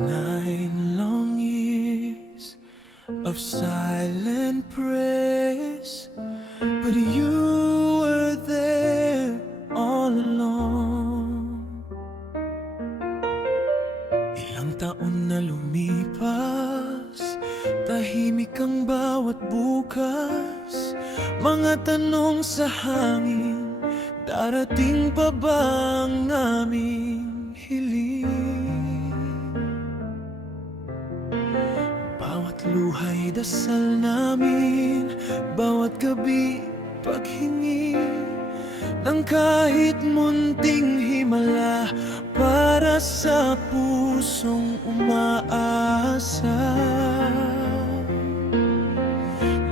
9 long years of silent praise, but you were there all along. Ilang taon na lumipas, tahimik ang bawat bukas. Mga tanong sa hangin, darating pa ba ang aming hiling? Bawat luha'y dasal namin, bawat gabi paghingi ng kahit munting himala para sa pusong umaasa.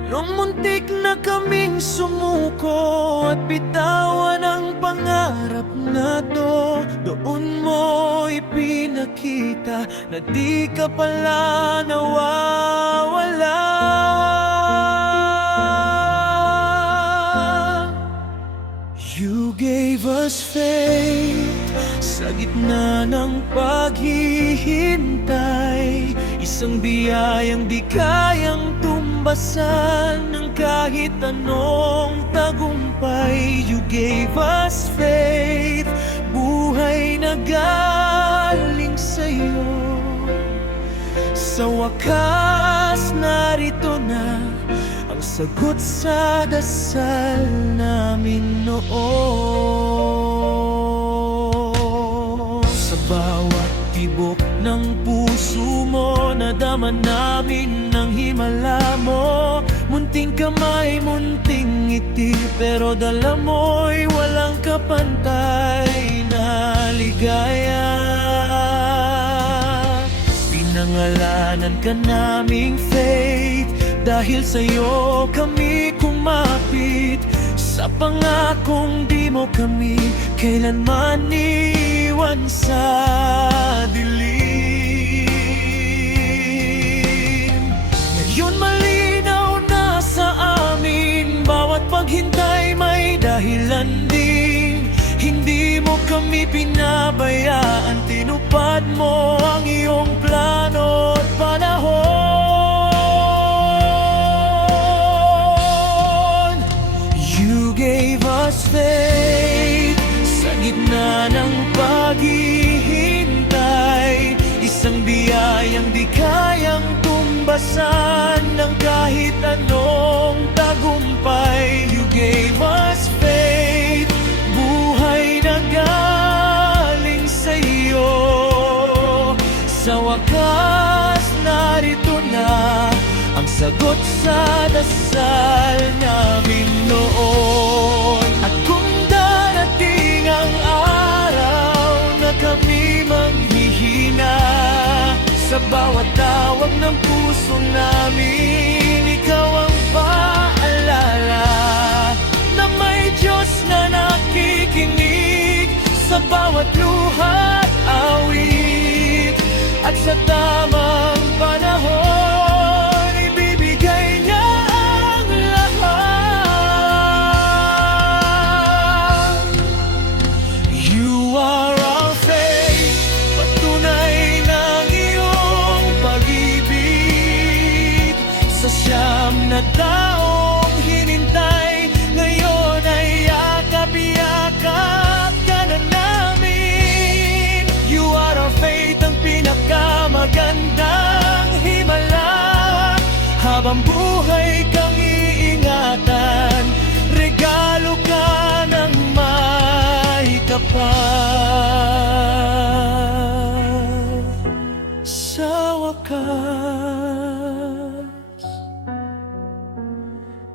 Nung muntik na kaming sumuko at bitawan ang pangarap na to, doon mo ipinakita na di ka pala nawawala. You gave us faith sa gitna ng paghihintay, isang biyayang di kayang tumbasan ng kahit anong tagumpay. You gave us faith, buhay na galing sa'yo. Sa wakas, narito na ang sagot sa dasal namin noon. Sa bawat tibok ng puso mo, nadama namin ang himala mo. Munting kamay, munting ngiti, pero dala mo'y walang kapantay na ligaya. Pinangalanan ka naming faith, dahil sa'yo kami kumapit. Sa pangakong di mo kami kailanman iwan sa dilim. Ngayon malinaw na sa amin, bawat paghintay may dahilan din. Hindi mo kami pinabayaan, tinupad mo ang iyong plano at panahon. You gave us faith sa gitna ng paghihintay, isang biyayang di kayang tumbasan ng kahit anong tagumpay. You gave us faith, buhay na galing sa'yo. Sa wakas, narito na ang sagot sa dasal namin noon. At kung darating ang araw na kami manghihina, sa bawat tawag ng puso namin, ikaw ang paalala na may Diyos na nakikinig sa bawat luha at awit. At sa tamang panahon, ibibigay niya ang lahat. You are our faith, patunay ng iyong pag-ibig. Sa siyam na taong hinintay, ngayon ay yakap-yakap ka na namin. You are our faith, ang pinakamagandang himala. Habang buhay kang iingatan, regalo ka ng may kapal. Sa wakas,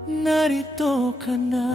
narito ka na.